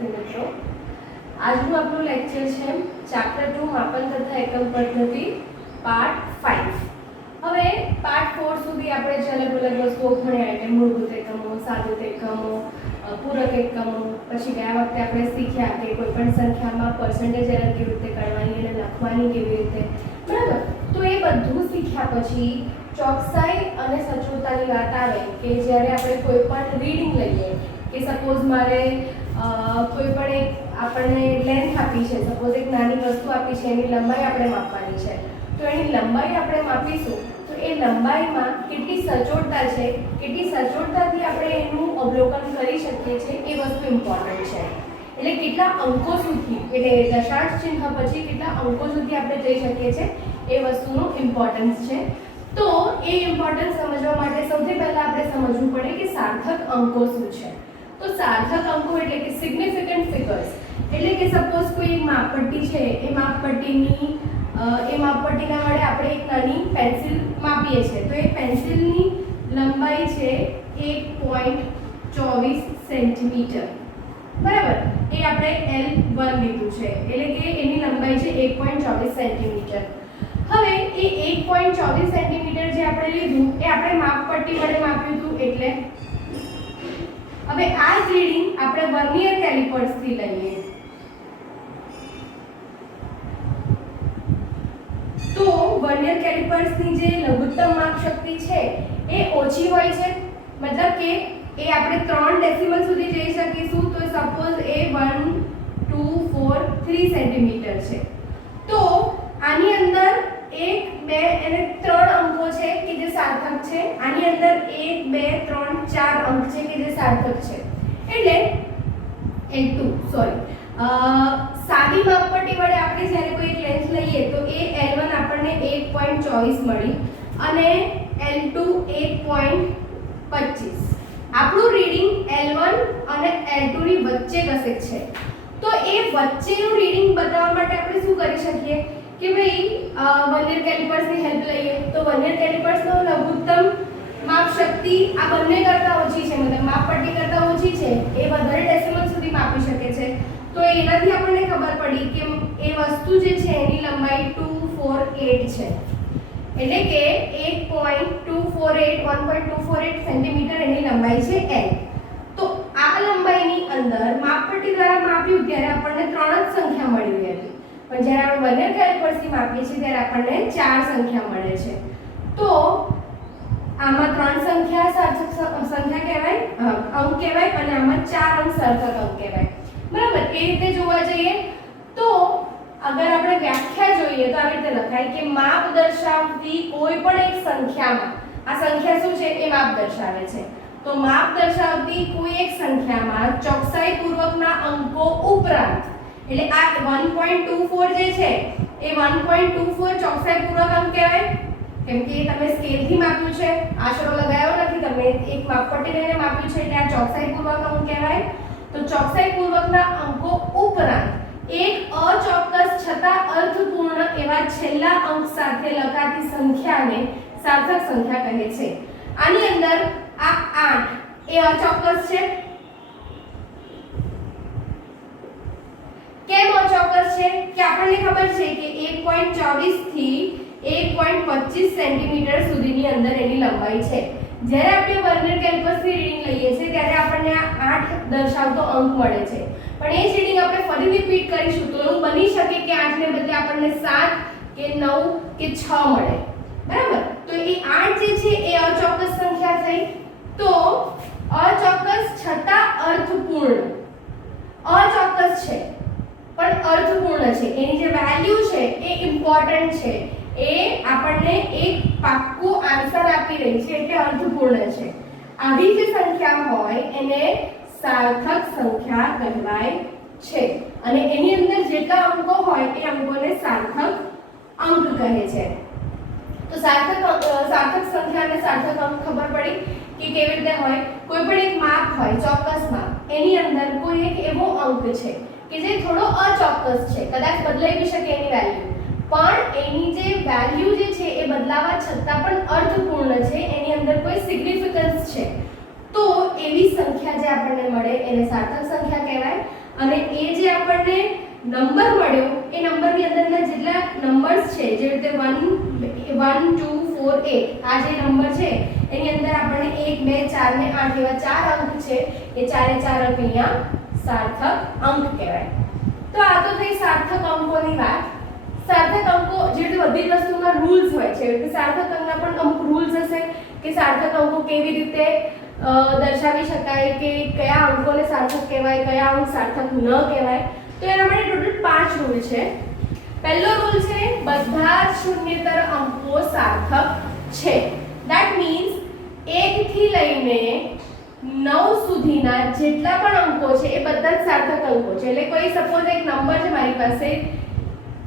વિદ્યાર્થી મિત્રો, આજનું આપણું લેક્ચર છે ચેપ્ટર 2 માપન તથા એકમ પદ્ધતિ પાર્ટ 5. હવે પાર્ટ 4 સુધી આપણે જે અલગ અલગ વસ્તુઓ ભણ્યા એટલે મૂળભૂત એકમો, સાદુત એકમો, પૂરક એકમો, પછી ગયા વખતે આપણે શીખ્યા કે કોઈ પણ સંખ્યામાં પર્સન્ટેજ એરર કેવી રીતે કરવાની અને લખવાની કેવી રીતે, બરાબર. તો એ બધું શીખ્યા પછી ચોકસાઈ અને સચોટતાની વાત આવે કે જ્યારે આપણે કોઈ પણ રીડિંગ લઈએ કે સપોઝ મારે કોઈ પણ એક આપણને લેન્થ આપી છે, સપોઝ એક નાની વસ્તુ આપી છે, એની લંબાઈ આપણે માપવાની છે, તો એની લંબાઈ આપણે માપીશું તો એ લંબાઈમાં કેટલી સચોટતા છે, કેટલી સચોટતાથી આપણે એનું અવલોકન કરી શકીએ છીએ એ વસ્તુ ઇમ્પોર્ટન્ટ છે. એટલે કેટલા અંકો સુધી, એટલે દશાંશ ચિહ્ન પછી કેટલા અંકો સુધી આપણે જઈ શકીએ છીએ એ વસ્તુનું ઇમ્પોર્ટન્સ છે. તો એ ઇમ્પોર્ટન્સ સમજવા માટે સૌથી પહેલા આપણે સમજવું પડે કે સાર્થક અંકો શું છે. તો સાર્થક અંકો એટલે કે સિગ્નિફિકન્ટ ફિગર્સ, એટલે કે સપોઝ કોઈ એક માપપટ્ટી છે, એ માપપટ્ટીના વડે આપણે એક નાની પેન્સિલ માપીએ છીએ, તો એ પેન્સિલની લંબાઈ છે 1.24 સેન્ટીમીટર, બરાબર. એ આપણે L1 લીધું છે, એટલે કે એની લંબાઈ છે 1.24 સેન્ટીમીટર. હવે એ 1.24 સેન્ટીમીટર જે આપણે લીધું એ આપણે માપપટ્ટી વડે માપ્યું હતું, એટલે હવે આ જ રીડિંગ આપણે વર્નિયર કેલિપર્સ થી લઈએ તો વર્નિયર કેલિપર્સ ની જે લઘુત્તમ માપ શક્તિ છે એ ઓછી હોય છે, મતલબ કે એ આપણે 3 ડેસિમલ સુધી જઈ શકીશું. તો સપોઝ એ 1 2 4 3 સેન્ટીમીટર છે, તો આની અંદર 1 2 અને 3 અંકો છે કે જે સાર્થક છે, આની અંદર 1 2 3 4 અંક છે કે જે સાર્થક છે. એટલે સાદી માપપટ્ટી વડે આપણે જ્યારે કોઈ એક લેન્થ લઈએ તો એ L1 આપણને 1.24 મળી અને L2 1.25. આપણું રીડિંગ L1 અને L2 ની વચ્ચે કશે છે, તો એ વચ્ચેનું રીડિંગ બતાવવા માટે આપણે શું કરી શકીએ કે ભાઈ વર્નિયર કેલિપર્સની હેલ્પ લઈએ. તો વર્નિયર કેલિપર્સનો લઘુત્તમ માપ શક્તિ આ બંને કરતાં ઓછી છે, મતલબ માપપટ્ટી કરતાં ઓછી છે, એ વધારે ડેસિમલ સુધી માપી શકે છે. તો એનાથી આપણને ખબર પડી કે એ વસ્તુ જે છે એની લંબાઈ 248 છે, એટલે કે 1.248 સેન્ટીમીટર એની લંબાઈ છે L. તો આ લંબાઈની અંદર માપપટ્ટી દ્વારા માપ્યું ત્યારે આપણને 3 જ સંખ્યા મળી હતી, પણ જ્યારે આપણે વર્નિયર કેલિપર્સથી માપીએ છીએ ત્યારે આપણને 4 સંખ્યા મળે છે. તો આમાં 3 સંખ્યા સાર્થક સંખ્યા કહેવાય, અંક કહેવાય, અને આમાં 4 અંક સાર્થક અંક કહેવાય, બરાબર. એ રીતે જોવા જઈએ તો અગર આપણે વ્યાખ્યા જોઈએ તો આવી રીતે લખાય કે માપ દર્શાવતી કોઈ પણ એક સંખ્યામાં, આ સંખ્યા શું છે એ માપ દર્શાવે છે, તો માપ દર્શાવતી કોઈ એક સંખ્યામાં ચોકસાઈપૂર્વકના અંકો ઉપરાંત, એટલે આ 1.24 જે છે એ 1.24 ચોકસાઈપૂર્વક અંક કહેવાય, કેમ કે તમે સ્કેલથી માપ્યું છે, આશરો લગાવ્યો નથી, તમે એક માપપટ્ટી લઈને માપ્યું છે, એટલે આ ચોકસાઈપૂર્વક અંક કહેવાય. તો ચોકસાઈપૂર્વકના અંકો ઉપરાંત એક અચોક્કસ છતાં અર્થપૂર્ણ એવા છેલ્લા અંક સાથે લખાતી સંખ્યાને સાર્થક સંખ્યા કહે છે. આની અંદર આ 8 એ અચોક્કસ છે. કેમ અચોક્કસ છે કે આપણને ખબર છે કે 1.24 થી 1.25 સેન્ટીમીટર સુધીની અંદર એની લંબાઈ છે. જ્યારે આપણે વર્નિયર કેલિપર્સની રીડિંગ લઈએ છીએ ત્યારે આપણને આ 8 દર્શાવતો અંક મળે છે, પણ એ જ રીડિંગ આપણે ફરી રિપીટ કરીશું તો એવું બની શકે કે 8 ને બદલે આપણને 7 કે 9 કે 6 મળે, બરાબર. તો એ 8 જે છે એ અચોક્કસ સંખ્યા થઈ. તો અચોક્કસ છતાં અર્થપૂર્ણ, અચોક્કસ છે પણ અર્થપૂર્ણ છે, એની જે વેલ્યુ છે એ ઇમ્પોર્ટન્ટ છે, એ આપણને એક પાક્કું આન્સર આપી રહી છે, એટલે અર્થપૂર્ણ છે. આવી જે સંખ્યા હોય એને સાર્થક સંખ્યા કહેવાય છે, અને એની અંદર જેટલા અંકો હોય એ અંકોને સાર્થક અંક કહે છે. તો સાર્થક સંખ્યા અને સાર્થક અંક ખબર પડી કે કેવી રીતે હોય. કોઈ પણ એક માપ હોય, ચોક્કસ માપ, એની અંદર કોઈ એક એવો અંક છે કે જે થોડો અચોક્કસ છે, કદાચ બદલાઈ બી શકે એની વેલ્યુ, પણ એની જે વેલ્યુ જે છે એ બદલાવા છતાં પણ અર્થપૂર્ણ છે, એની અંદર કોઈ સિગ્નિફિકન્સ છે. તો એવી સંખ્યા જે આપણને મળે એને સાર્થક સંખ્યા કહેવાય. અને એ જે આપણને નંબર મળ્યો એ નંબરની અંદરના જેટલા નંબર્સ છે, જે રીતે 1 2 4 8 આ જે નંબર છે એની અંદર આપણને 1 2 4 ને 8 એવા 4 અંક છે, એ ચારે 4 અંક અહીંયા સાર્થક અંક કહેવાય. તો આ તો થઈ સાર્થક અંકોની વાત. સાર્થક અંકો જે રીતે બધી વસ્તુમાં રૂલ્સ હોય છે, એટલે સાર્થક અંકના પણ અમુક રૂલ્સ હશે કે સાર્થક અંકો કેવી રીતે દર્શાવી શકાય, કે કયા અંકોને સાર્થક કહેવાય, કયા અંક સાર્થક ન કહેવાય. તો એના માટે ટોટલ 5 રૂલ છે. પહેલો રૂલ છે બધા જ શૂન્યેતર અંકો સાર્થક છે. ધેટ મીન્સ 1 થી લઈને 9 સુધીના જેટલા પણ અંકો છે એ બધા જ સાર્થક અંકો છે. એટલે કોઈ સપોઝ એક નંબર છે મારી પાસે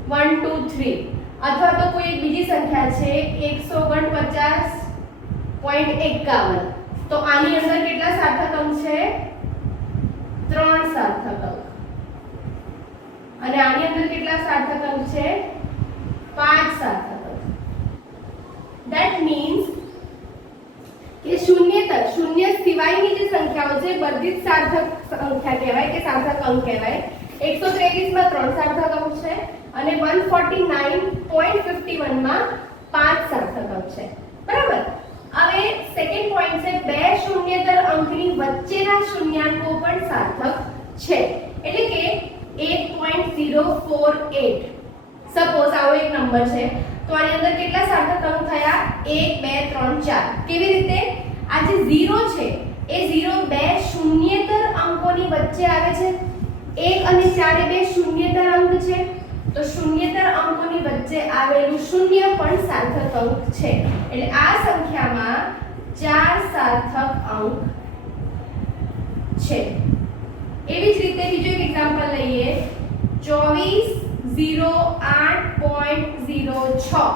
1 2 3 અથવા તો કોઈ એક બીજી સંખ્યા છે 149.51, તો આની અંદર કેટલા સાર્થક અંક છે? 3 સાર્થક અંક. અને આની અંદર કેટલા સાર્થક અંક છે? 5 સાર્થક અંક. ધેટ મીન્સ કે શૂન્ય સિવાયની જે સંખ્યાઓ છે બધી જ સાર્થક સંખ્યા કહેવાય કે સાર્થક અંક કહેવાય. 123 માં 3 સાર્થક અંક છે અને 149.51 માં 5 સાર્થક અંક છે. બરાબર. હવે સેકન્ડ પોઈન્ટ છે બે શૂન્યેતર અંકની વચ્ચેના શૂન્યાંકો પણ સાર્થક છે. એટલે કે 1.048 સપોઝ આવો એક નંબર છે, તો આની અંદર કેટલા સાર્થક અંક થયા? 1 2 3 4. કેવી રીતે? આ જે 0 છે એ 0 બે શૂન્યેતર અંકોની વચ્ચે આવે છે. 1 અને 4 એ બે શૂન્યેતર અંક છે, તો શૂન્યેતર અંકોની વચ્ચે આવેલું શૂન્ય પણ સાર્થક અંક છે. એટલે આ સંખ્યામાં 4 સાર્થક અંક છે. એવી જ રીતે બીજો એક એક્ઝામ્પલ લઈએ 2408.06.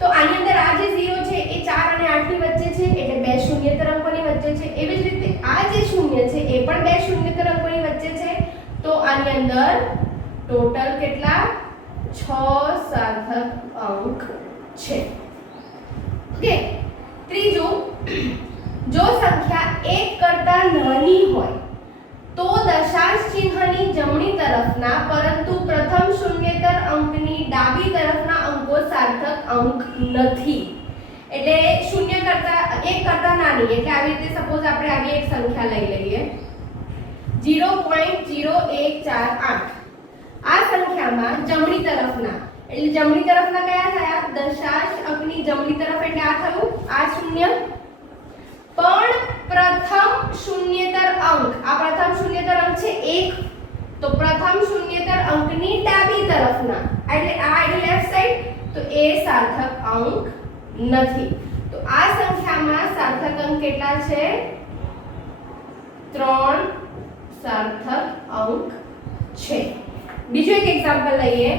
તો આની અંદર આ જે 0 છે એ 4 અને 8 ની વચ્ચે છે, એટલે બે શૂન્યેતર અંકોની વચ્ચે છે. એવી જ રીતે આ જે શૂન્ય છે એ પણ બે શૂન્યેતર અંકોની વચ્ચે છે, તો આની અંદર ટોટલ કેટલા? 6 સાર્થક અંક છે. ઓકે. ત્રીજું, જો સંખ્યા 1 કરતા નાની હોય તો દશાંશ ચિહ્નની જમણી તરફના પરંતુ પ્રથમ શૂન્યેતર અંકની ડાબી તરફના અંકો સાર્થક અંક નથી. એટલે 1 કરતા નાની, એટલે આવી રીતે સપોઝ આપણે આવી એક સંખ્યા લઈ લઈએ 0.0148. આ સંખ્યામાં જમણી તરફના, એટલે જમણી તરફના કયા થયા? દશાંશ અંકની જમણી તરફ એટલે આ થયું આ શૂન્ય. પણ પ્રથમ શૂન્યેતર અંક, આ પ્રથમ શૂન્યેતર અંક છે 1, તો પ્રથમ શૂન્યેતર અંકની ડાબી તરફના એટલે આ એટલે લેફ્ટ સાઈડ, તો એ સાર્થક અંક નથી. તો આ સંખ્યામાં સાર્થક અંક કેટલા છે? 3 સાર્થક અંક છે. બીજો એક એક્ઝામ્પલ લઈએ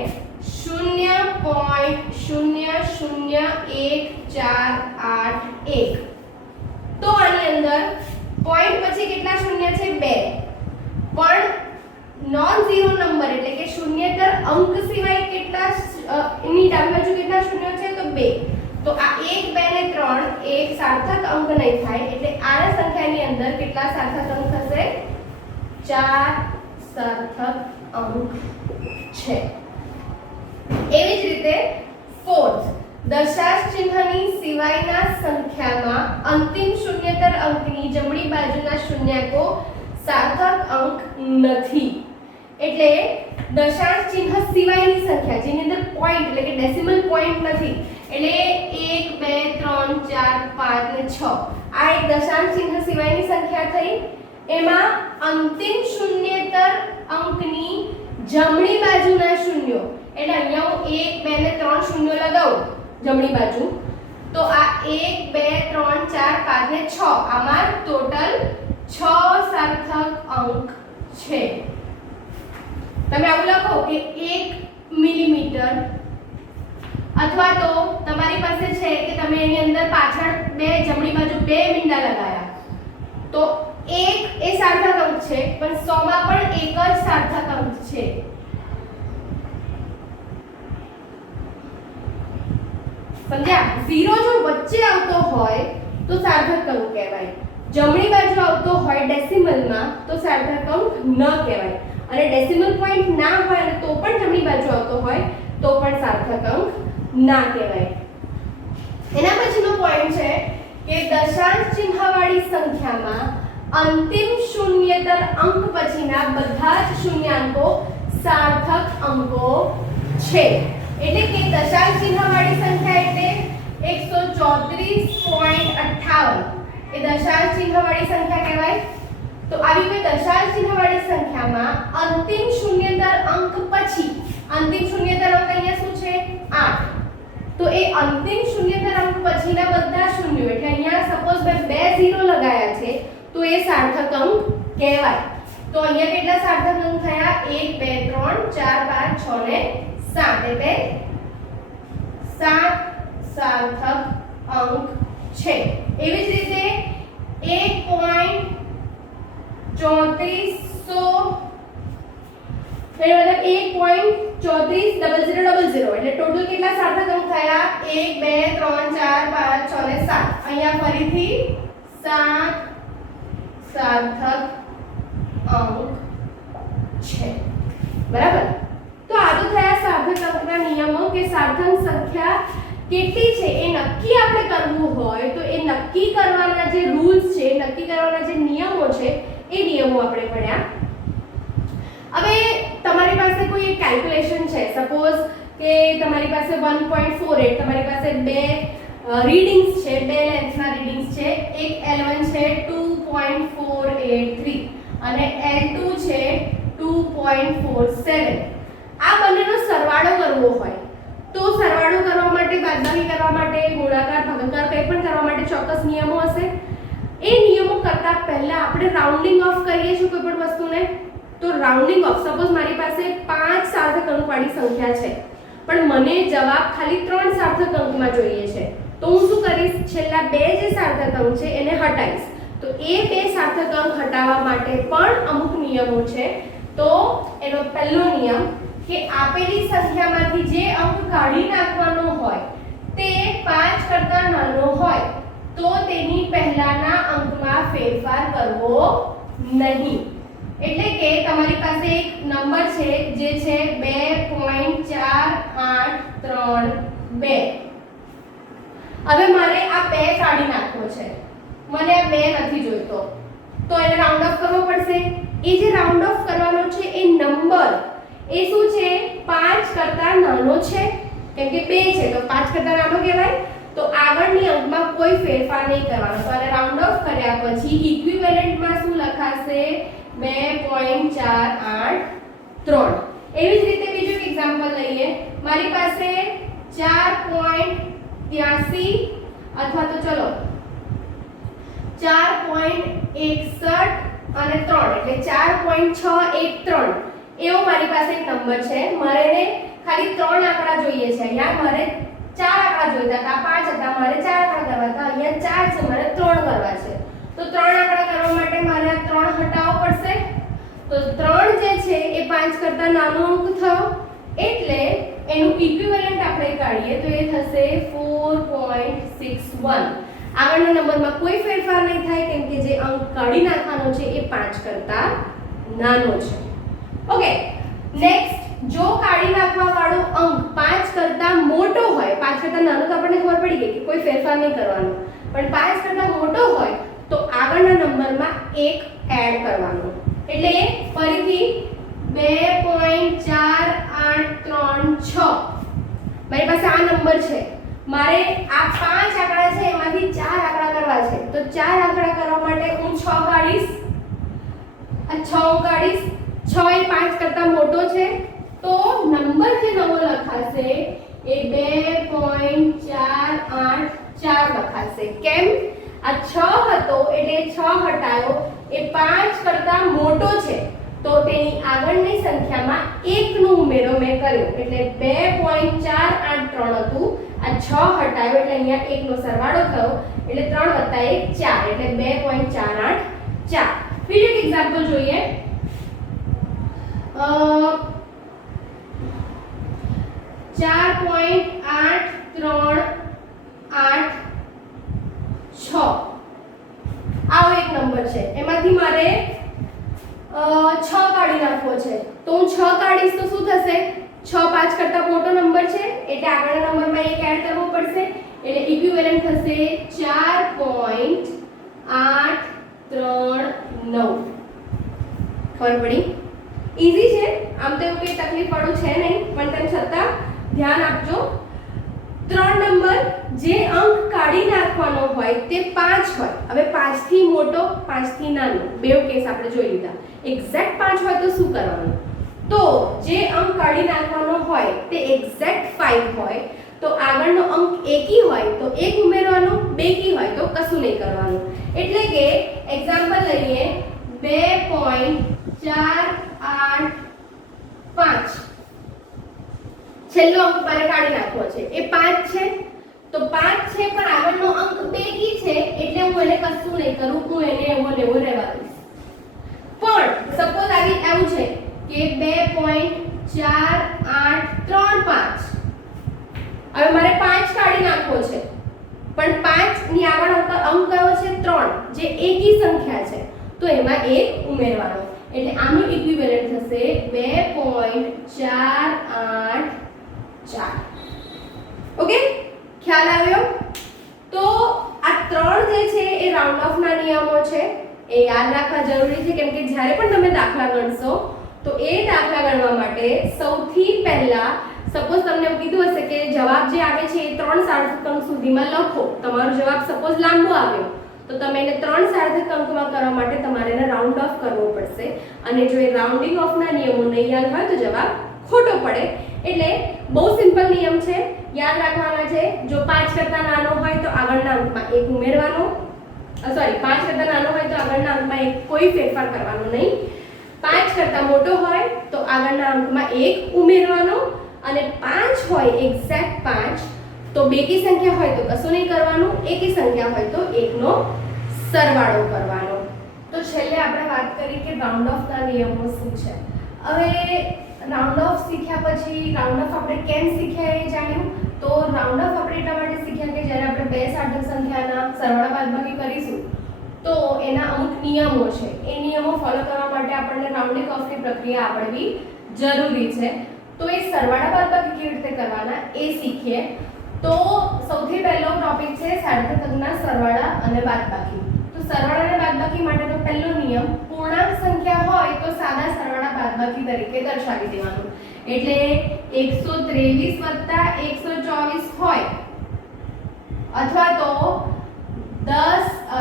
0.001481. તો આની અંદર પોઈન્ટ પછી કેટલા શૂન્ય છે? 2. પણ નોન ઝીરો નંબર એટલે કે શૂન્યેતર અંક સિવાય કેટલા એની ડાબી બાજુ કેટલા શૂન્ય છે? તો 2. તો આ 1 2 ને 3 એક સાર્થક અંક નહીં થાય, એટલે આ સંખ્યાની અંદર કેટલા સાર્થક અંક થશે? 4 સાર્થક અંક છે. એવી જ રીતે ફોર્થ, દશાંશ ચિહ્નની સિવાયના સંખ્યામાં અંતિમ શૂન્યેતર અંકની જમણી બાજુના શૂન્યાંકો સાર્થક અંક નથી. એટલે દશાંશ ચિહ્ન સિવાયની સંખ્યા જેની અંદર પોઈન્ટ એટલે કે ડેસિમલ પોઈન્ટ નથી, એટલે 1 2 3 4 5 ને 6 આ એક દશાંશ ચિહ્ન સિવાયની સંખ્યા થઈ. એમાં અંતિમ શૂન્યેતર અંકની જમણી બાજુના શૂન્યો, એટલે અહીંયા હું 1 2 ને 3 શૂન્યો લગાવું જમણી બાજુ, તો આ 1 2 3 4 5 ને 6 આમાં ટોટલ 6 સાર્થક અંક છે. તમે આવું લખો કે 1 મિલીમીટર, અથવા તો તમારી પાસે છે કે તમે એની અંદર પાછળ જમણી બાજુ 2 મીંડા લગાયા, તો 1 એ સાર્થક અંક છે, પણ 100 માં પણ એક જ સાર્થક અંક છે. સમજ્યા? 0 જો વચ્ચે આવતો હોય તો સાર્થક અંક કહેવાય, જમણી બાજુ આવતો હોય ડેસિમલમાં તો સાર્થક અંક ન કહેવાય, અને ડેસિમલ પોઈન્ટ ના હોય અને તો પણ જમણી બાજુ આવતો હોય તો પણ સાર્થક અંક ના કહેવાય. એના પછીનો પોઈન્ટ છે કે દશાંશ ચિહ્નવાળી સંખ્યામાં અંતિમ શૂન્યેતર અંક પછીના બધા જ શૂન્યાંકો સાર્થક અંકો છે. એટલે કે દશાંશ ચિહ્નવાળી સંખ્યા એટલે 134.58 એ દશાંશ ચિહ્નવાળી સંખ્યા કહેવાય. તો આવી કોઈ દશાંશ ચિહ્નવાળી સંખ્યામાં અંતિમ શૂન્યેતર અંક પછી, અંતિમ શૂન્યેતર અંક અહીંયા શું છે 8, તો એ અંતિમ શૂન્યેતર અંક પછીના બધા શૂન્યો એટલે અહીંયા સપોઝ મેં 2 0 લગાયા છે તો એ સાર્થક અંક કહેવાય. તો અહીંયા કેટલા સાર્થક અંક થયા 1 2 3 4 5 6 ને 7 એટલે 7 સાર્થક અંક છે. એવી જ રીતે 1.340000 એટલે ટોટલ કેટલા સાર્થક અંક થયા 1 2 3 4 5 6 ને 7. અહીંયા ફરીથી 7 સાર્થક અંક છે. બરાબર. તો આ તો થયા સાર્થક અંકના નિયમો કે સાર્થક સંખ્યા કેટલી છે એ નક્કી આપણે કરવું હોય તો એ નક્કી કરવાના જે રૂલ્સ છે, નક્કી કરવાના જે નિયમો છે એ નિયમો આપણે ભણ્યા. હવે તમારી પાસે કોઈ એક કેલ્ક્યુલેશન છે, સપોઝ કે તમારી પાસે 1.48, તમારી પાસે બે રીડિંગ્સ છે, બે લેન્થના રીડિંગ્સ છે. એક L1 છે 2.483 અને L2 છે 2.47. આ બંનેનો સરવાળો કરવો હોય તો સરવાળો કરવા માટે, બાદબાકી કરવા માટે, ગુણાકાર, ભાગાકાર કંઈ પણ કરવા માટે ચોક્કસ નિયમો હશે. એ નિયમો કરતા પહેલા આપણે રાઉન્ડિંગ ઓફ કરીએ છીએ કોઈ પણ વસ્તુને. તો રાઉન્ડિંગ ઓફ, સપોઝ મારી પાસે 5 સાર્થક અંકવાળી સંખ્યા છે પણ મને જવાબ ખાલી 3 સાર્થક અંકમાં જોઈએ છે, તો હું શું કરીશ, છેલ્લા 2 જે સાર્થક અંક છે એને હટાવીશ. તો એ 2 સાર્થક અંક હટાવવા માટે પણ અમુક નિયમો છે. તો એનો પહેલો નિયમ કે આપેલી સંખ્યામાંથી જે અંક કાઢી નાખવાનો હોય તે 5 કરતા નાનો હોય તો તેની પહેલાના અંકમાં ફેરફાર કરવો નહીં. એટલે કે તમારી પાસે એક નંબર છે જે છે 2.4832. હવે મારે આ 2 કાઢી નાખવો છે, મને આ 2 નથી જોઈતો, તો એને રાઉન્ડ ઓફ કરવો પડશે. એ જે રાઉન્ડ ઓફ કરવાનો છે એ નંબર એ શું છે 5 કરતા નાનો છે, કેમ કે 2 છે તો 5 કરતા નાનો કહેવાય. તો આગળની અંકમાં કોઈ ફેરફાર નહીં કરવાનો. તો આને રાઉન્ડ ઓફ કર્યા પછી ઇક્વિવેલન્ટમાં શું લખાશે 2.483. એવી જ રીતે બીજું એક એક્ઝામ્પલ લઈએ. મારી પાસે 4.83 અથવા તો ચલો 4.61 અને 3 એટલે 4.613 એવો મારી પાસે એક નંબર છે. મારે એને ખાલી 3 આંકડા જોઈએ છે. અહીંયા મારે 4 આંકડા જોઈતા હતા, 5 હતા, મારે 4 આંકડા કરવા હતા. અહીંયા 4 છે, મારે 3 કરવા છે. તો 3 આંકડા કરવા માટે મારે આ 3 હટાવવો પડશે. તો 3 જે છે એ 5 કરતા નાનો અંક થયો એટલે એનું ઇક્વિવેલન્ટ આપણે કાઢીએ તો એ થશે 4.61. આગળના નંબરમાં કોઈ ફેરફાર નહીં થાય કેમ કે જે અંક કાઢી નાખવાનો છે એ 5 કરતા નાનો છે. ઓકે, નેક્સ્ટ, જો કાઢી નાખવા વાળો અંક 5 કરતા મોટો હોય, 5 કરતા નાનો તો આપણને ખબર પડી ગઈ કે કોઈ ફેરફાર નહીં કરવાનો, પણ 5 કરતા મોટો હોય તો આગળના નંબરમાં 1 એડ કરવાનો. એટલે ફરીથી 2.4836 મારી પાસે આ નંબર છે. મારે આ 5 આંકડા છે એમાંથી 4 આંકડા કરવા છે. તો 4 આંકડા કરવા માટે હું 6 કાઢીશ, આ 6 કાઢીશ. 6 એ 5 કરતા મોટો છે તો નંબર જે નવો લખાશે એ 2.484 લખાશે. કેમ? આ 6 હતો એટલે 6 હટાયો, એ 5 કરતા મોટો છે તો તેની આગળની સંખ્યામાં 1 નો ઉમેરો મેં કર્યો એટલે 2.483 હતું. આ 6 હટાયો એટલે અહીંયા 1 નો સરવાળો થયો એટલે 3 + 1 4 એટલે 2.484. બીજું એક એક્ઝામ્પલ જોઈએ. 4.8386 આવો એક છે, એમાંથી મારે 6 કાઢી નાખવો છે, તો હું 6 કાઢીશ તો શું થશે? 6 5 કરતા મોટો નંબર છે એટલે આગળના નંબરમાં 1 એડ કરવો પડશે, એટલે ઇક્વિવેલન્ટ થશે 4.839. ખબર પડી? ઈઝી છે, આમ તો એવું કંઈ તકલીફ વાળું છે નહીં, પણ તેમ છતાં ધ્યાન આપજો. 3 નંબર જે અંક કાઢી નાખવાનો હોય તે 5 હોય. હવે 5 થી મોટો 5 થી નાનો બેવ કેસ આપણે જોઈ લીધા. એક્ઝેક્ટ 5 હોય તો શું કરવાનું? તો જે અંક કાઢી નાખવાનો હોય તે એક્ઝેક્ટ 5 હોય તો આગળનો અંક એકી હોય તો 1 ઉમેરવાનો, બેકી હોય તો કશું નહીં કરવાનું. એટલે કે એક્ઝામ્પલ લઈએ 2.485. છેલ્લો અંક મારે કાઢી નાખવો છે, એ 5 છે, તો 5 છે પણ આગળનો અંક બેકી છે એટલે હું એને કશું નહીં કરું, હું એને એવો લેવો રહેવા દઈશ. પણ સપોઝ એવું છે કે 2.4835. હવે મારે 5 કાઢી નાખવો છે પણ 5 ની આગળ અંક કયો છે? 3, જે એકી સંખ્યા છે, તો એમાં 1 ઉમેરવાનો, એટલે આનું ઇક્વિવેલન્ટ થશે 2.484. ઓકે, ખ્યાલ આવ્યો? તો આ 3 જે છે એ રાઉન્ડ ઓફ ના નિયમો છે, એ યાદ રાખવા જરૂરી છે, કેમ કે જ્યારે પણ તમે દાખલા ગણશો તો એ દાખલા ગણવા માટે સૌથી પહેલા સપોઝ તમને એવું કીધું હશે કે જવાબ જે આવે છે એ 3 સાર્થક અંક સુધીમાં લખો. તમારો જવાબ સપોઝ લાંબો આવ્યો તો તમે એને 3 સાર્થક અંકમાં કરવા માટે તમારે એને રાઉન્ડ ઓફ કરવો પડશે, અને જો એ રાઉન્ડિંગ ઓફના નિયમો નહીં યાદ હોય તો જવાબ ખોટો પડે. એટલે બહુ સિમ્પલ નિયમ છે, યાદ રાખવાના છે. જો 5 કરતા નાનો હોય તો આગળના અંકમાં 1 ઉમેરવાનો, સોરી 5 કરતા નાનો હોય તો આગળના અંકમાં કોઈ ફેરફાર કરવાનો નહીં. 5 કરતા મોટો હોય તો આગળના અંકમાં 1 ઉમેરવાનો, અને 5 હોય એક્ઝેક્ટ 5 તો બેકી સંખ્યા હોય તો કશું નહીં કરવાનું, એકી સંખ્યા હોય તો 1 નો સરવાળો કરવાનો. તો છેલ્લે આપણે વાત કરી કે રાઉન્ડ ઓફના નિયમો શું છે. હવે રાઉન્ડ ઓફ શીખ્યા પછી રાઉન્ડ ઓફ આપણે કેમ શીખ્યા એ જાણ્યું. તો રાઉન્ડ ઓફ આપણે એટલા માટે શીખ્યા કે જ્યારે આપણે બે સાર્થક સંખ્યાના સરવાળા બાદબાકી કરીશું તો એના અમુક નિયમો છે, એ નિયમો ફોલો કરવા માટે આપણને રાઉન્ડિંગ ઓફની પ્રક્રિયા આવડવી જરૂરી છે. તો એ સરવાળા બાદબાકી કેવી રીતે કરવાના એ શીખીએ. તો સૌથી પહેલો ટોપિક છે સાર્થક અંકના સરવાળા અને બાદબાકી. તો સરવાળા અને બાદબાકી માટેનો પહેલો નિયમ, પૂર્ણાંક સંખ્યા હોય તો સાદા સરવાળા બાદબાકી તરીકે દર્શાવી દેવાનું. એટલે 123 + 124 હોય અથવા તો 100 -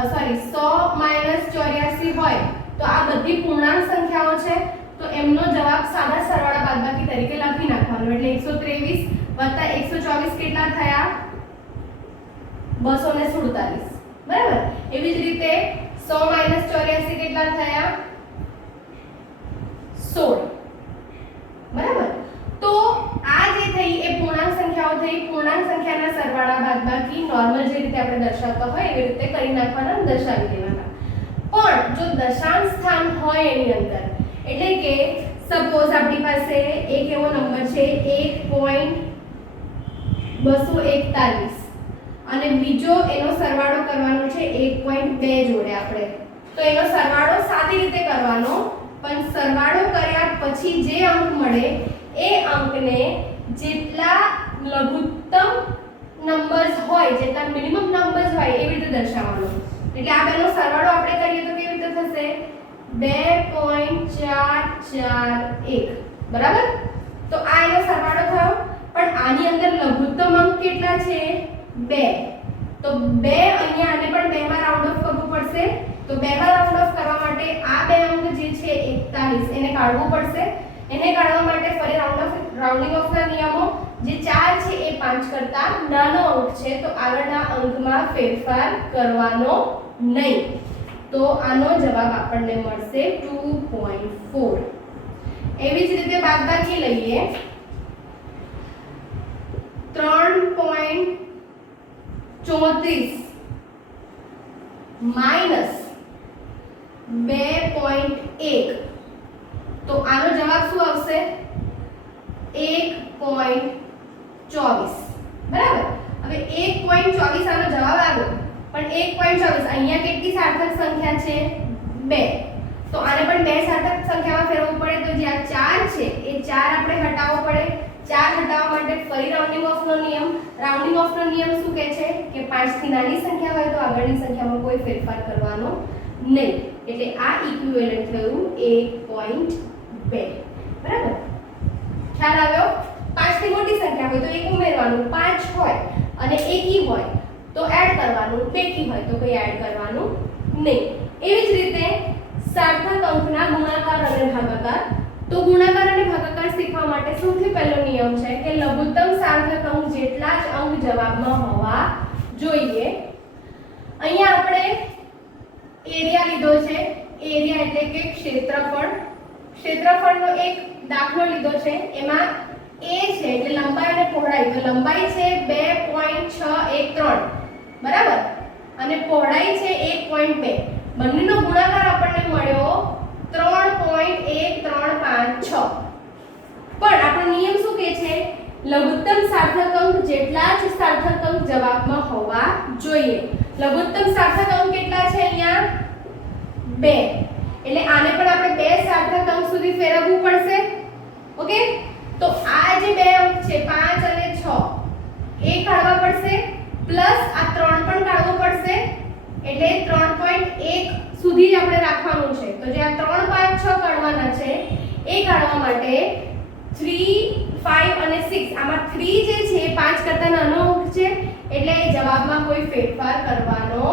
84 હોય તો આ બધી પૂર્ણાંક સંખ્યાઓ છે, તો એમનો જવાબ સાદા સરવાળા બાદબાકી તરીકે લખી નાખવાનો. એટલે 123 + 124 કેટલા થયા? 247. બરાબર. એવી જ રીતે 100 - 84 કેટલા થયા? 16. બરાબર. તો આ જે થઈ એ પૂર્ણાંક સંખ્યાઓ થઈ. પૂર્ણાંક સંખ્યાના સરવાળા બાદબાકી નોર્મલ જે રીતે આપણે દર્શાવતા હોય એવી રીતે કરી નાખવાના, દર્શાવી દેવાના. પણ જો દશાંશ સ્થાન હોય એની અંદર, એટલે કે સપોઝ આપણી પાસે એક એવો નંબર છે 1.241 અને બીજો એનો સરવાળો કરવાનો છે 1.2 જોડે આપણે, તો એનો સરવાળો સાદી રીતે કરવાનો, પણ સરવાળો કર્યા પછી જે અંક મળે એ અંકને જેટલા લઘુત્તમ નંબર્સ હોય, જેટલા મિનિમમ નંબર્સ હોય એવી રીતે દર્શાવવાનો. એટલે આ બેનો સરવાળો આપણે કરીએ તો કેવી રીતે થશે? 2.441. બરાબર. તો આ એનો સરવાળો થયો, પણ આની અંદર લઘુત્તમ અંક કેટલા છે? 2. તો 2 અહીંયા આને પણ 2 માં રાઉન્ડ ઓફ કરવું પડશે. તો 2 માં રાઉન્ડ ઓફ કરવા માટે આ બે અંક જે છે 41 એને કાઢવું પડશે. એને કાઢવા માટે ફરી રાઉન્ડિંગ ઓફના નિયમો, જે 4 છે એ 5 કરતા નાનો અંક છે તો આગળના અંકમાં ફેરફાર કરવાનો નહીં. તો આનો જવાબ આપણને મળશે 2.4. એવી જ રીતે બાદબાકી લઈએ. 3.34 માઈનસ 2.1, તો આનો જવાબ શું આવશે? 1.24. બરાબર. હવે 1.24 આનો જવાબ આવ્યો, પણ 1.24 અહીંયા કેટલી સાર્થક સંખ્યા છે? 2 તો આને પણ 2 સાર્થક સંખ્યામાં ફેરવવું પડે તો જે આ 4 છે એ 4 આપણે હટાવવો પડે 4 હટાવવા માટે ફરી રાઉન્ડિંગ ઓફનો નિયમ શું કહે છે કે 5 થી નાની સંખ્યા હોય તો આગળની સંખ્યામાં કોઈ ફેરફાર કરવાનો નહીં એટલે આ ઇક્વિવેલન્ટ થયું 1.2 બરાબર ખ્યાલ આવ્યો 5 થી મોટી સંખ્યા હોય તો એક ઉમેરવાનું 5 હોય અને એકી હોય તો એડ કરવાનું બેકી હોય તો કોઈ એડ કરવાનું નહીં એવી જ રીતે સાર્થક અંકના ગુણાકાર અને ભાગાકાર તો ગુણાકાર અને ભાગાકાર શીખવા માટે સૌથી પહેલો નિયમ છે કે લઘુત્તમ સાર્થક અંક જેટલા જ અંક જવાબમાં હોવા જોઈએ અહીંયા આપણે એરિયા લીધો છે એરિયા એટલે કે ક્ષેત્રફળનો એક દાખલો લીધો છે એમાં a છે એટલે લંબાઈ અને પહોળાઈ તો લંબાઈ છે 2.613 બરાબર અને પહોળાઈ છે 1.2 બંનેનો ગુણાકાર આપણને મળ્યો 3.1356 પણ આપણો નિયમ શું કહે છે લઘુત્તમ સાર્થક અંક જેટલા જ સાર્થક અંક જવાબમાં હોવા જોઈએ લઘુત્તમ સાર્થક અંક કેટલા છે અહીંયા 2 એટલે આને પણ આપણે 2 સાર્થક અંક સુધી ફેરવવું પડશે ઓકે તો આ જે 2 અંક છે 5 અને 6 એ કાઢવા પડશે પ્લસ આ 3 પણ કાઢવો પડશે એટલે 3.1 સુધી જ આપણે રાખવાનું છે તો જે આ 3 5 6 કાઢવાના છે એ કાઢવા માટે 3 5 અને 6 આમાં 3 જે છે 5 કરતા નાનો અંક છે એટલે જવાબમાં કોઈ ફેરફાર કરવાનો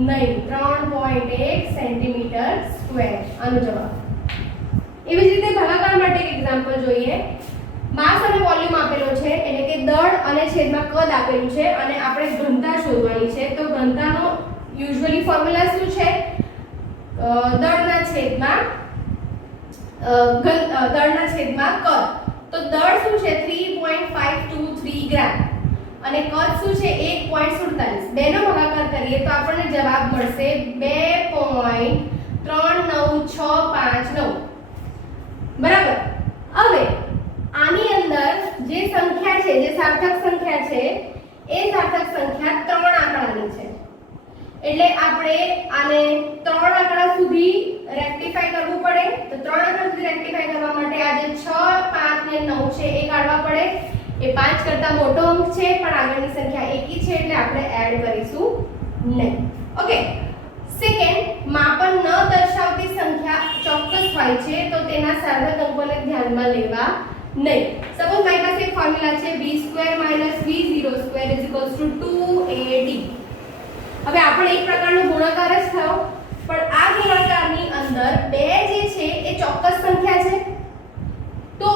નહીં 3.1 સેન્ટીમીટર સ્ક્વેર આનો જવાબ એવી જ રીતે ભાગાકાર માટે એક એક્ઝામ્પલ જોઈએ માસ અને વોલ્યુમ આપેલો છે એટલે કે દળ અને છેદમાં કદ આપેલું છે અને આપણે ઘનતા શોધવાની છે તો ઘનતાનો યુઝ્યુઅલી ફોર્મ્યુલા શું છે દળના છેદમાં કદ તો દળ શું છે 3.523 ગ્રામ અને કદ શું છે 1.47 બેનો ભાગાકાર કરીએ તો આપણને જવાબ મળશે 2.39659 બરાબર હવે આની અંદર જે સંખ્યા છે જે સાર્થક સંખ્યા છે એ સાર્થક સંખ્યા 3 આંકડાની છે એટલે આપણે આને 3 આંકડા સુધી રેક્ટિફાઈ કરવું પડે તો 3 આંકડા સુધી રેક્ટિફાઈ કરવા માટે આ જે 6 5 ને 9 છે એ કાઢવા પડે એ 5 કરતા મોટો અંક છે પણ આગળની સંખ્યા એકી છે એટલે આપણે એડ કરીશું નહીં ઓકે સેકન્ડ માપન ન દર્શાવતી સંખ્યા ચોક્કસ હોય છે તો તેના સાર્થક અંકોને ધ્યાનમાં લેવા નહીં સપોઝ મારી પાસે એક ફોર્મ્યુલા છે b² - v02 2ad હવે આપણે એક પ્રકારનો ગુણાકાર જ થયો પણ આ ગુણાકારની અંદર 2 જે છે એ ચોક્કસ સંખ્યા છે તો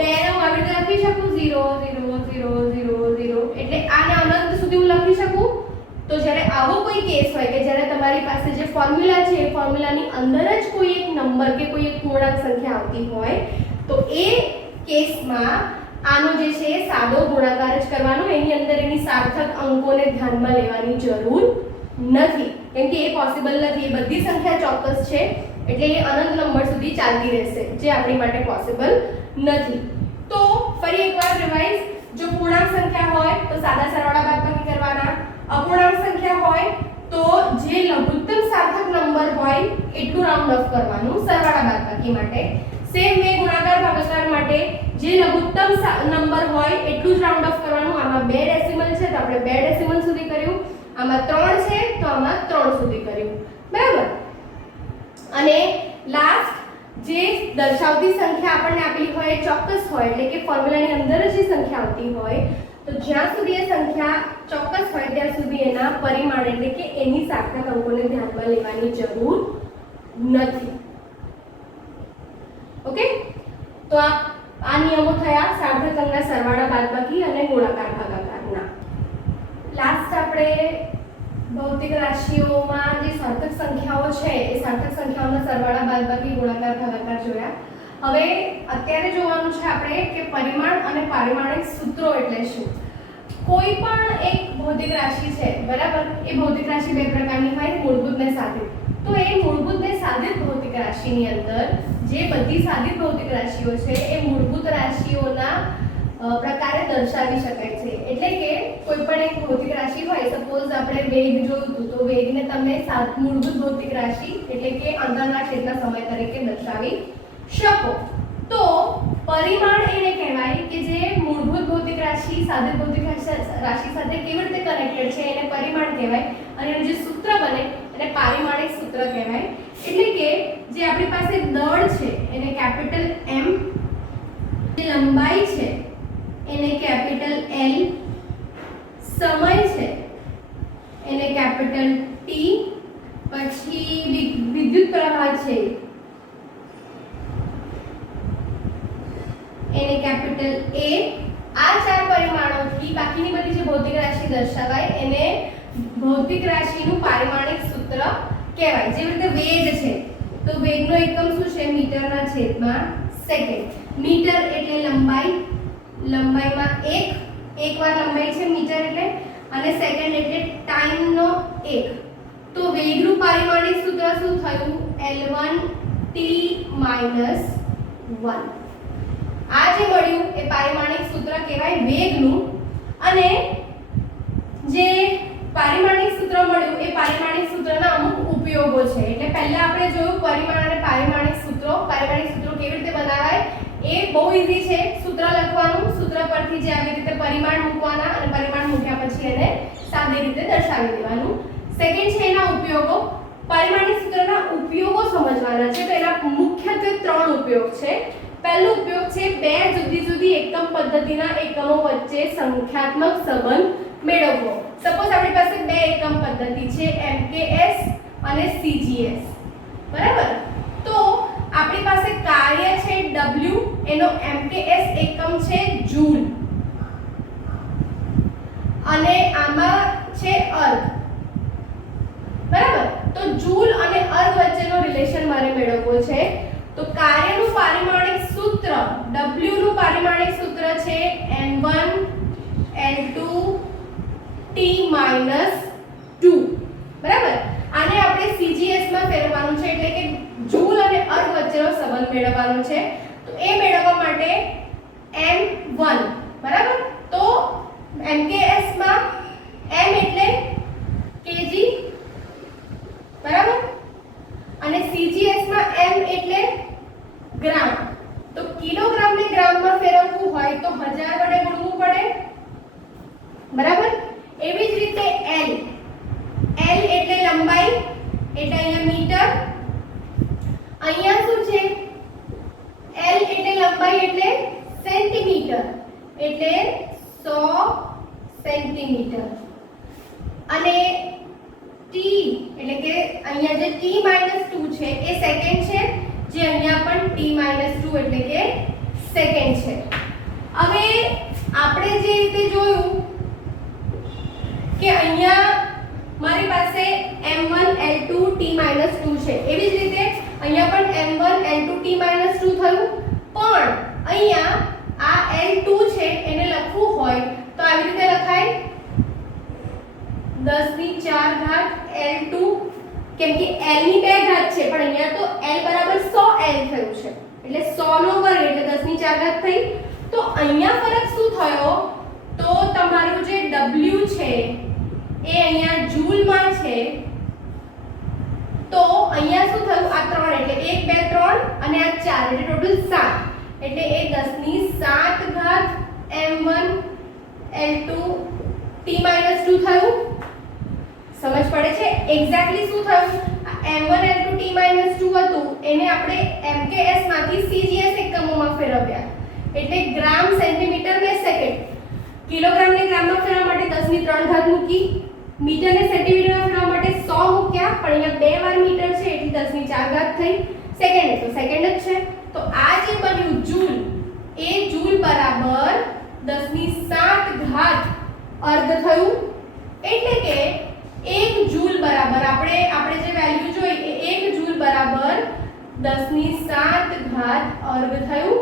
2 નો આવી રીતે લખી શકું 0 0 0 0 0 એટલે આને અનંત સુધી હું લખી શકું તો જ્યારે આવો કોઈ કેસ હોય કે જ્યારે તમારી પાસે જે ફોર્મ્યુલા છે એ ફોર્મ્યુલાની અંદર જ કોઈ એક નંબર કે કોઈ એક પૂર્ણાંક સંખ્યા આવતી હોય તો એ કેસમાં આનો જે છે સાદો ગુણાકાર જ કરવાનો એની અંદર એની સાર્થક અંકોને ધ્યાનમાં લેવાની જરૂર નથી કેમ કે એ પોસિબલ નથી એ બધી સંખ્યા ચોક્કસ છે એટલે એ અનંત નંબર સુધી ચાલતી રહેશે જે આપણી માટે પોસિબલ નથી તો ફરી એકવાર રિવાઇઝ જો પૂર્ણાંક સંખ્યા હોય તો સાદા સરવાળા બાદબાકી કરવાના અપૂર્ણાંક સંખ્યા હોય તો જે લઘુત્તમ સાર્થક નંબર હોય એટલું રાઉન્ડ ઓફ કરવાનું સરવાળા બાદબાકી માટે સેમ વે ગુણાકાર ભાગાકાર માટે જે લઘુત્તમ નંબર હોય એટલું જ રાઉન્ડ ઓફ કરવાનું આમાં 2 ડેસિમલ છે તો આપણે 2 ડેસિમલ સુધી કર્યું આમાં 3 છે તો આમાં 3 સુધી કર્યું બરાબર અને લાસ્ટ જે દર્શાવતી સંખ્યા આપણને આપેલી હોય એ ચોક્કસ હોય એટલે કે ફોર્મ્યુલાની અંદર જ જે સંખ્યા આવતી હોય તો જ્યાં સુધી એ સંખ્યા ચોક્કસ હોય ત્યાં સુધી એના પરિમાણ એટલે કે એની સાર્થક અંકોને ધ્યાનમાં લેવાની જરૂર નથી ઓકે તો આ નિયમો થયા સાર્થક અંકના સરવાળા બાદબાકી અને ગુણાકાર ભાગાકારના લાસ્ટ આપણે ભૌતિક રાશિઓમાં જે સાર્થક સંખ્યાઓ છે એ સાર્થક સંખ્યાઓના સરવાળા બાદબાકી ગુણાકાર ભાગાકાર જોયા હવે અત્યારે જોવાનું છે આપણે કે પરિમાણ અને પારિમાણિક સૂત્રો એટલે શું કોઈ પણ એક ભૌતિક રાશિ છે બરાબર એ ભૌતિક રાશિ બે પ્રકારની હોય મૂળભૂત ને સાદિત તો એ મૂળભૂત ને સાદિત ભૌતિક રાશિની અંદર જે બધી સાદિત ભૌતિક રાશિઓ છે એ મૂળભૂત રાશિઓના પ્રકારે દર્શાવી શકાય છે। એટલે કે કોઈ પણ એક ભૌતિક રાશિ હોય, સપોઝ આપણે વેગ જોયું હતું, તો વેગને તમે મૂળભૂત ભૌતિક રાશિ એટલે કે અંતરના ક્ષેત્રના સમય તરીકે દર્શાવી શકો। તો પરિમાણ એને કહેવાય કે જે મૂળભૂત ભૌતિક રાશિ સાદિત ભૌતિક રાશિ સાથે કેવી રીતે કનેક્ટેડ છે એને પરિમાણ કહેવાય, અને એનું જે સૂત્ર બને એને પારિમાણિક સૂત્ર કહેવાય। એટલે કે જે આપણી પાસે દળ છે એને કેપિટલ M, જે લંબાઈ છે એને કેપિટલ L, સમય છે એને કેપિટલ T, પછી વિદ્યુત પ્રવાહ છે એને કેપિટલ A। આ ચાર પરિમાણોથી બાકીની બધી જે ભૌતિક રાશિ દર્શાવાય એને ભૌતિક રાશિનું પારિમાણિક સૂત્ર કહેવાય। જેવી રીતે વેગ છે તો વેગનો એકમ શું છે? મીટરના છેદમાં સેકન્ડ। મીટર એટલે લંબાઈ, લંબાઈમાં એક વાર લંબાઈ છે મીટર એટલે, અને સેકન્ડ એટલે ટાઈમનો એક। તો વેગનું પારિમાણિક સૂત્ર શું થયું? L1T - 1। આ જે મળ્યું એ પારિમાણિક સૂત્ર કહેવાય વેગનું। અને જે પારિમાણિક સૂત્ર મળ્યું એ પારિમાણિક સૂત્રના અમુક ઉપયોગો છે। એટલે પહેલા આપણે જોયું પરિમાણ અને પારિમાણિક સૂત્રો કેવી રીતે બનાવાય એ બહુ ઈઝી છે। સૂત્ર લખવાનું, સૂત્ર પરથી જે આવી રીતે પરિમાણ મૂકવાના, અને પરિમાણ મૂક્યા પછી એને સાદી રીતે દર્શાવી દેવાનું। સેકન્ડ છે એના ઉપયોગો। પારિમાણિક સૂત્રના ઉપયોગો સમજવાના છે, તો એના મુખ્યત્વે 3 ઉપયોગ છે। પહેલો ઉપયોગ છે બે જુદી જુદી એકમ પદ્ધતિના એકમો વચ્ચે સંખ્યાત્મક સંબંધ મેળવવો। સપોઝ આપણી પાસે બે એકમ પદ્ધતિ છે MKS અને CGS, બરાબર? તો આપણી પાસે કાર્ય છે W, એનો MKS એકમ છે જૂલ, અને આમાં છે અર્ગ, બરાબર? તો જૂલ અને અર્ગ વચ્ચેનો રિલેશન મારે મેળવવો છે। તો કાર્યનું પારિમાણિક સૂત્ર W નું પારિમાણિક સૂત્ર છે M1 L2 T - 2, બરાબર? આને આપણે CGS માં ફેરવવાનું છે, એટલે કે જૂલ અને અર્ગ વચ્ચેનો સંબંધ મેળવવાનો છે। તો એ મેળવવા માટે M1, બરાબર? તો MKS માં M એટલે kg, બરાબર? અને CGS માં M એટલે ગ્રામ। તો કિલોગ્રામ ને ગ્રામમાં ફેરવવું હોય તો 1000 વડે ગુણવું પડે, બરાબર? એવી જ રીતે L એટલે લંબાઈ, એટલે અહીંયા મીટર, અહીંયા શું છે? L એટલે લંબાઈ એટલે સેન્ટીમીટર, એટલે 100 સેન્ટીમીટર। અને T એટલે કે અહીંયા જે T - 2 છે એ સેકન્ડ છે, જે અહીંયા પણ T - 2 એટલે કે સેકન્ડ છે। હવે આપણે જે રીતે જોયું કે અહીંયા મારી પાસે M1 L2 T - 2 છે, એવી જ રીતે અહીંયા પણ M1 L2 T - 2 થયું, પણ અહીંયા આ L2 છે એને લખવું હોય તો આવી રીતે લખાય 10⁴ L2, કેમ કે L ની 2 ઘાત છે, પણ અહીંયા તો L બરાબર 100 L થયું છે, એટલે 100 નો વર્ગ એટલે 10⁴ થઈ। તો અહીંયા ફરક શું થયો? તો તમારું જે W છે એ અહીંયા જૂલમાં છે, તો અહીંયા શું થયું? આ 3 એટલે 1 2 3 અને આ 4 એટલે ટોટલ 7, એટલે એ 10⁷ M1 L2 T - 2 થયું। સમજ પડે છે? એક્ઝેક્ટલી શું થયું? M1 L2 T - 2 હતું એને આપણે MKS માંથી CGS એકમોમાં ફેરવ્યા, એટલે ગ્રામ, સેન્ટીમીટર ને સેકન્ડ। કિલોગ્રામ ને ગ્રામમાં ફેરવવા માટે 10⁵ મૂકી, મીટર ને સેન્ટીમીટરમાં ફેરવવા માટે 100 મૂક્યા, પણ અહીંયા 2 વાર મીટર છે એટલે 10⁴ થઈ। સેકન્ડ તો સેકન્ડ જ છે। તો આ જે બન્યું જૂલ, એ જૂલ બરાબર 10⁷ અર્ગ થયું। એટલે કે 1 જૂલ બરાબર આપણે જે વેલ્યુ જોઈ એ 1 જૂલ બરાબર 10⁷ અર્ગ થયું।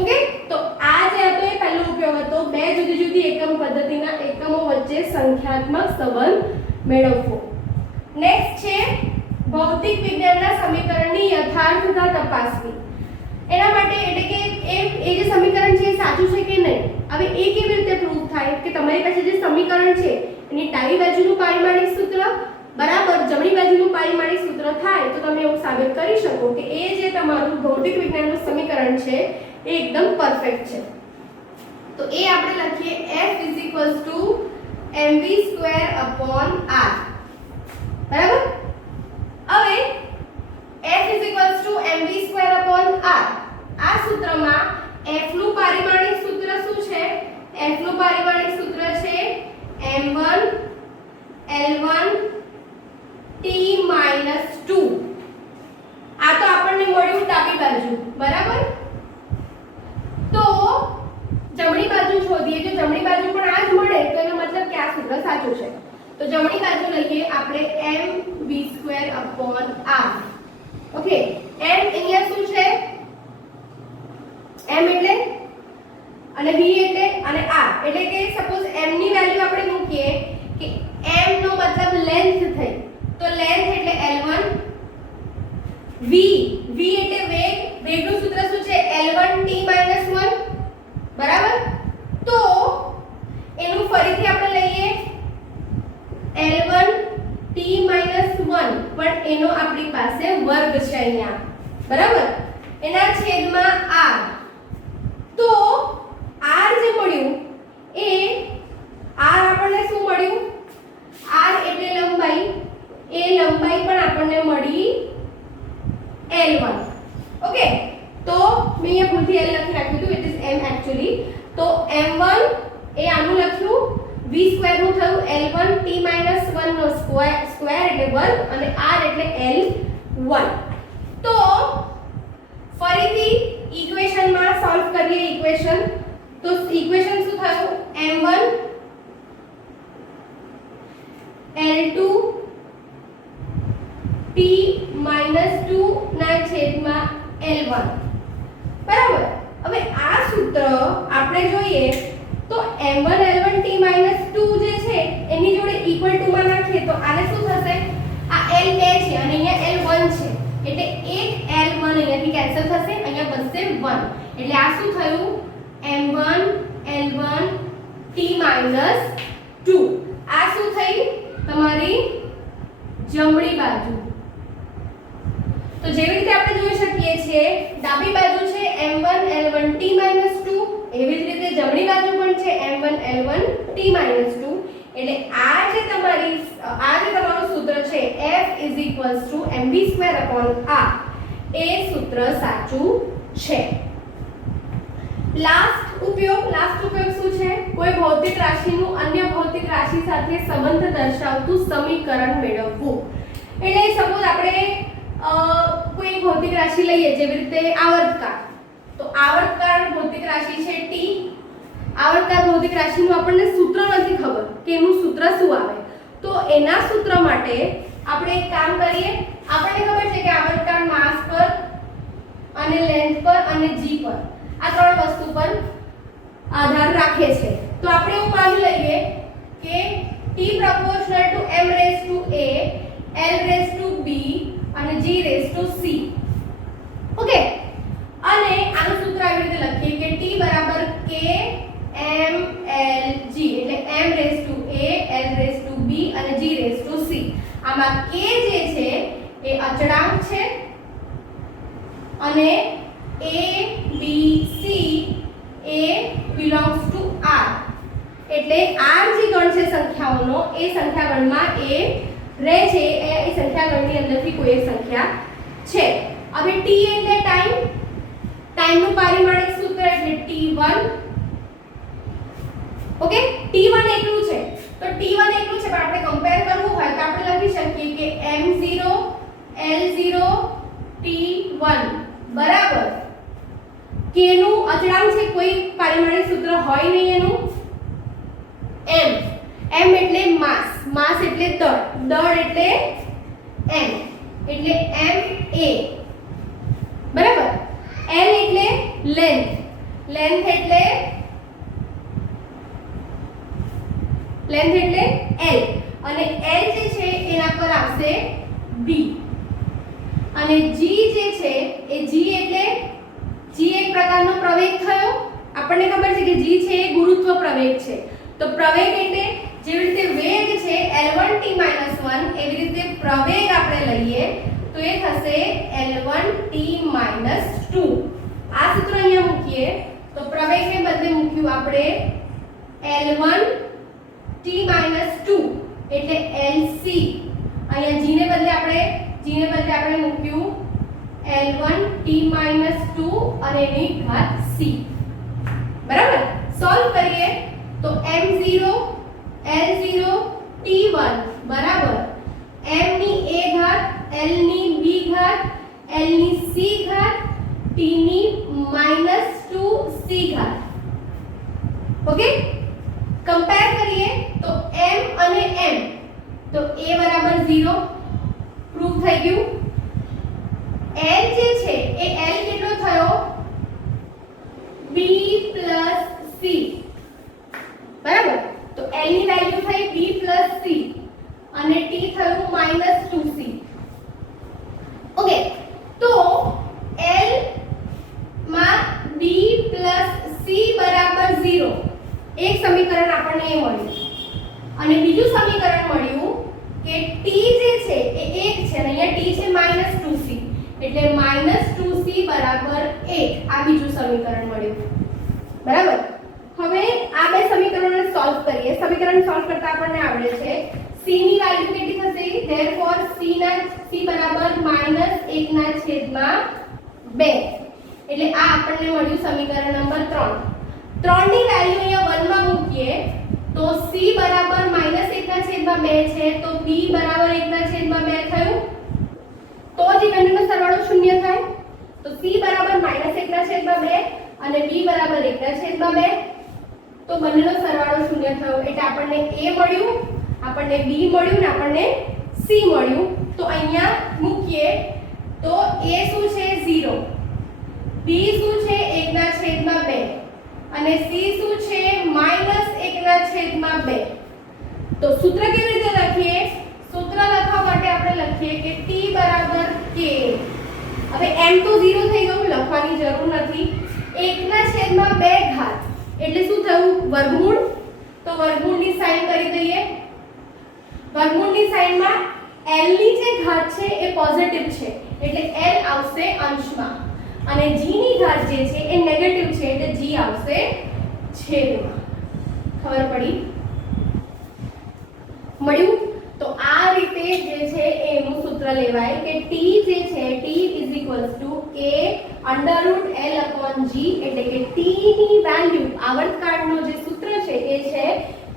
ઓકે, તો આ જે હતો એ પહેલો ઉપયોગ હતો, બે જુદી જુદી એકમ પદ્ધતિના એકમો વચ્ચે સંખ્યાત્મક સંબંધ મેળવવો। નેક્સ્ટ છે ભૌતિક વિજ્ઞાનના સમીકરણની યથાર્થતા તપાસવી। એના માટે એટલે કે એ જે સમીકરણ છે એ સાચું છે કે નહીં. હવે એ કેવી રીતે પ્રૂવ થાય કે તમારી પાસે જે સમીકરણ છે એની ડાબી બાજુનું પારિમાણિક સૂત્ર બરાબર જમણી બાજુનું પારિમાણિક સૂત્ર થાય તો તમે એવું સાબિત કરી શકો કે એ જે તમારું ભૌતિક વિજ્ઞાનનું સમીકરણ છે એ એકદમ પરફેક્ટ છે. તો એ આપણે લખીએ F mv² r બરાબર. હવે F mv² r આ સૂત્રમાં F નું પારિમાણિક સૂત્ર શું છે? F નું પારિમાણિક સૂત્ર છે m1 l1 t - 2. આ તો આપણને મળ્યું ડાબી બાજુ બરાબર. તો જમણી બાજુ શોધીએ તો જમણી બાજુ પણ આ જ મળે તો એનો મતલબ કે આ સૂત્ર સાચું છે. તો જમણી બાજુ લઈએ આપણે mv² r. ઓકે, m અહીંયા શું છે? m એટલે અને v એટલે અને r એટલે કે સપોઝ m ની વેલ્યુ આપણે મૂકીએ કે m નો મતલબ લેન્થ થઈ તો લેન્થ એટલે l1. v એટલે વેગનું સૂત્ર શું છે? l1 t - 1 બરાબર. તો એનું ફરીથી આપણે લઈએ l1 t - 1 પણ એનો આપણી પાસે વર્ગ છે અહીંયા બરાબર એના છેદમાં r. તો r જે મળ્યું એ r આપણને શું મળ્યું? r એટલે લંબાઈ, એ લંબાઈ પણ આપણને મળી l1. ઓકે, તો મેં અહીંયા ભૂલથી l લખી રાખ્યું હતું, ઇટ ઇઝ m એક્ચ્યુઅલી. તો m1 એ આનું લખ્યું, v² નું થયું l1 t - 1 નો સ્ક્વેર એટલે વર્ગ અને r એટલે l1. તો ફરીથી ઇક્વેશનમાં સોલ્વ કરીએ ઇક્વેશન. તો ઇક્વેશન શું થયું? m1 l2 t - 2 ના છેદમાં l1 બરાબર. હવે આ સૂત્ર આપણે જોઈએ તો m1 l1 t - 2 જે છે એની જોડે ઇક્વલ ટુ માં નાખીએ તો આને શું થશે? આ l2 છે અને અહીંયા l1 છે એટલે એક l1 અહીંયાથી કેન્સલ થશે, અહીંયા બચશે 1. એટલે આ શું થયું? m1 l1 t - 2. આ શું થઈ? તમારી જમણી બાજુ. તો જેવી રીતે આપણે જોઈ શકીએ છીએ ડાબી બાજુ છે m1 l1 t - 2, એવી જ રીતે જમણી બાજુ પણ છે m1 l1 t - 2. એટલે આ જે તમારું સૂત્ર છે F mv² r એ સૂત્ર સાચું છે. લાસ્ટ ઉપયોગ શું છે? કોઈ ભૌતિક રાશિનું અન્ય ભૌતિક રાશિ સાથે સંબંધ દર્શાવતું સમીકરણ મેળવવું. એટલે સપોઝ આપણે કોઈ ભૌતિક રાશિ લઈએ જેવી રીતે આવર્તકાળ. તો આવર્તકાળ ભૌતિક રાશિ છે t. આવર્તકાળ ભૌતિક રાશિનું આપણને સૂત્ર નથી ખબર કે એનું સૂત્ર શું આવે. તો એના સૂત્ર માટે આપણે એક કામ કરીએ. આપણને ખબર છે કે આવર્તકાળ માસ પર અને લેન્થ પર અને g પર આ ત્રણ વસ્તુ પર આધાર રાખે છે. તો આપણે એવું માની લઈએ કે t proportional to m raised to a, l raised to b અને g raised to c. Okay, અને આનું સૂત્ર આવી રીતે લખીએ કે t બરાબર k m l g એટલે m raised to a, l raised to b અને g raised to c. આમાં k જે છે એ અચળાંક છે અને a b c A belongs to r. એટલે r જે ગણ છે સંખ્યાઓનો એ સંખ્યાગણમાં એ રહે છે, એ સંખ્યાગણની અંદરથી કોઈ એક સંખ્યા છે. હવે t એટલે ટાઈમનું પારિમાણિક સૂત્ર એટલે t1. ઓકે, t1 એકલું છે તો t1 એકલું છે પણ આપણે કમ્પેર કરવું હોય તો આપણે લખી શકીએ કે m0 l0 t1 બરાબર k નું અચળાંક છે, કોઈ પારિમાણિક સૂત્ર હોય નહીં એનું. m એટલે માસ એટલે દળ એટલે m એટલે ma બરાબર. l એટલે લેન્થ એટલે l અને l જે છે એના પર આવશે b અને g જે છે એ g એટલે g એક પ્રકારનો પ્રવેગ થયો. આ આપણને ખબર છે કે g છે એ ગુરુત્વ પ્રવેગ છે, તો પ્રવેગ એટલે જેવી રીતે વેગ છે L1t - 1 એવી રીતે પ્રવેગ આપણે લઈએ તો એ થશે L1t - 2. આ સૂત્ર અહીંયા મૂકીએ તો પ્રવેગને બદલે મૂક્યું આપણે L1t - 2 એટલે LC. અહીંયા g ને બદલે આપણે મૂક્યું L1t - 2 અને એની ઘાત c. બરાબર. સોલ્વ કરીએ તો m0 L0 t1 બરાબર m ની a ઘાત l ની b ઘાત l ની c ઘાત t ની -2c ઘાત. ઓકે, કમ્પેર કરીએ તો m અને m તો a બરાબર 0 પ્રૂવ થઈ ગયું. l જે છે એ l કેટલો થયો b + c બરાબર, તો l ની વેલ્યુ થઈ b + c અને t થયું -2c. ઓકે, તો l માં b + c બરાબર 0 એક સમીકરણ આપણને એ મળ્યું અને બીજું સમીકરણ મળ્યું કે t જે છે એ 1 છે અને અહીંયા t છે -2c એટલે -2c બરાબર 1. આ બીજું સમીકરણ મળ્યું. બરાબર. હવે આ બે સમીકરણોને સોલ્વ કરીએ. સમીકરણ સોલ્વ કરતા આપણને આવડે છે c ની વેલ્યુ કેટલી થશે, ધેરફોર c બરાબર -1/2 એટલે આ આપણને મળ્યું સમીકરણ નંબર 3. 3 ની વેલ્યુ અહીંયા 1 માં મૂકીએ તો c બરાબર -1/2 છે તો b બરાબર 1/2 થયું, તો જ બંનેનો સરવાળો 0 થાય. તો c બરાબર -1/2 અને b બરાબર 1/2 તો બંનેનો સરવાળો 0 થયો એટલે આપણને a મળ્યું, આપણને b મળ્યું ને આપણને c મળ્યું. તો અહીંયા મૂકીએ તો a શું છે 0, b શું છે 1/2 અને c શું છે -1/2. તો સૂત્ર કેવી રીતે લખીએ? સૂત્ર લખવા માટે આપણે લખીએ કે t બરાબર k. હવે m તો 0 થઈ ગયું, લખવાની જરૂર નથી. 1/2 ઘાત એટલે શું થયું વર્ગમૂળ, તો વર્ગમૂળની સાઈન કરી દઈએ. વર્ગમૂળની સાઈનમાં l ની જે ઘાત છે એ પોઝિટિવ છે એટલે l આવશે અંશમાં અને g ની ઘાત જે છે એ નેગેટિવ છે એટલે g આવશે છેદમાં. ખબર પડી? મળ્યું? તો આ રીતે જે છે એનું સૂત્ર લેવાય કે t જે છે t k √l/g એટલે કે t ની વેલ્યુ આવર્તકાળનો જે સૂત્ર છે એ છે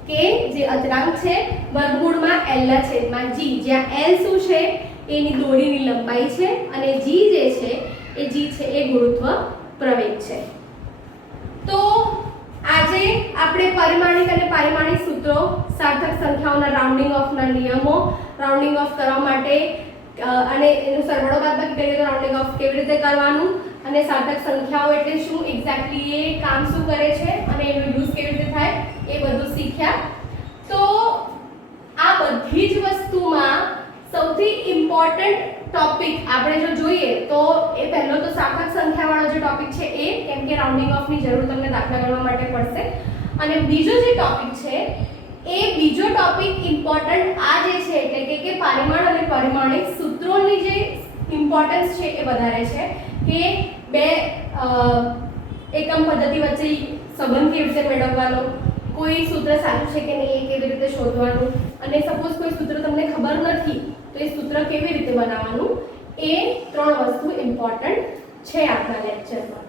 k જે અચળાંક છે વર્ગમૂળમાં l/g, જ્યાં l શું છે એની દોરીની લંબાઈ છે અને g જે છે એ ગુરુત્વ પ્રવેગ છે. તો આજે આપણે પરિમાણિક અને પારિમાણિક સૂત્રો, સાર્થક સંખ્યાઓના રાઉન્ડિંગ ઓફના નિયમો, રાઉન્ડિંગ ઓફ કરવા માટે અને એનો સરવાળો બાદબાકી કરીએ તો રાઉન્ડિંગ ઓફ કેવી રીતે કરવાનું અને સાર્થક સંખ્યાઓ એટલે શું, એક્ઝેક્ટલી એ કામ શું કરે છે અને એનો યુઝ કેવી રીતે થાય એ બધું શીખ્યા. તો આ બધી જ વસ્તુમાં સૌથી ઇમ્પોર્ટન્ટ ટોપિક આપણે જો જોઈએ તો એ પહેલો તો સાર્થક સંખ્યાવાળો જે ટોપિક છે એ, કેમ કે રાઉન્ડિંગ ઓફની જરૂર તમને દાખલા ગણવા માટે પડશે. અને બીજો જે ટોપિક છે એ બીજો ટોપિક ઇમ્પોર્ટન્ટ આ જે છે એટલે કે પરિમાણ અને પરિમાણિક સૂત્રોની જે ઇમ્પોર્ટન્સ છે એ વધારે છે કે બે એકમ પદ્ધતિ વચ્ચે સંબંધ કેવી રીતે મેળવવાનો, કોઈ સૂત્ર સાચું છે કે નહીં એ કેવી રીતે શોધવાનું, અને સપોઝ કોઈ સૂત્ર તમને ખબર નથી તો એ સૂત્ર કેવી રીતે બનાવવાનું, એ 3 વસ્તુ ઇમ્પોર્ટન્ટ છે આપણા લેક્ચરમાં.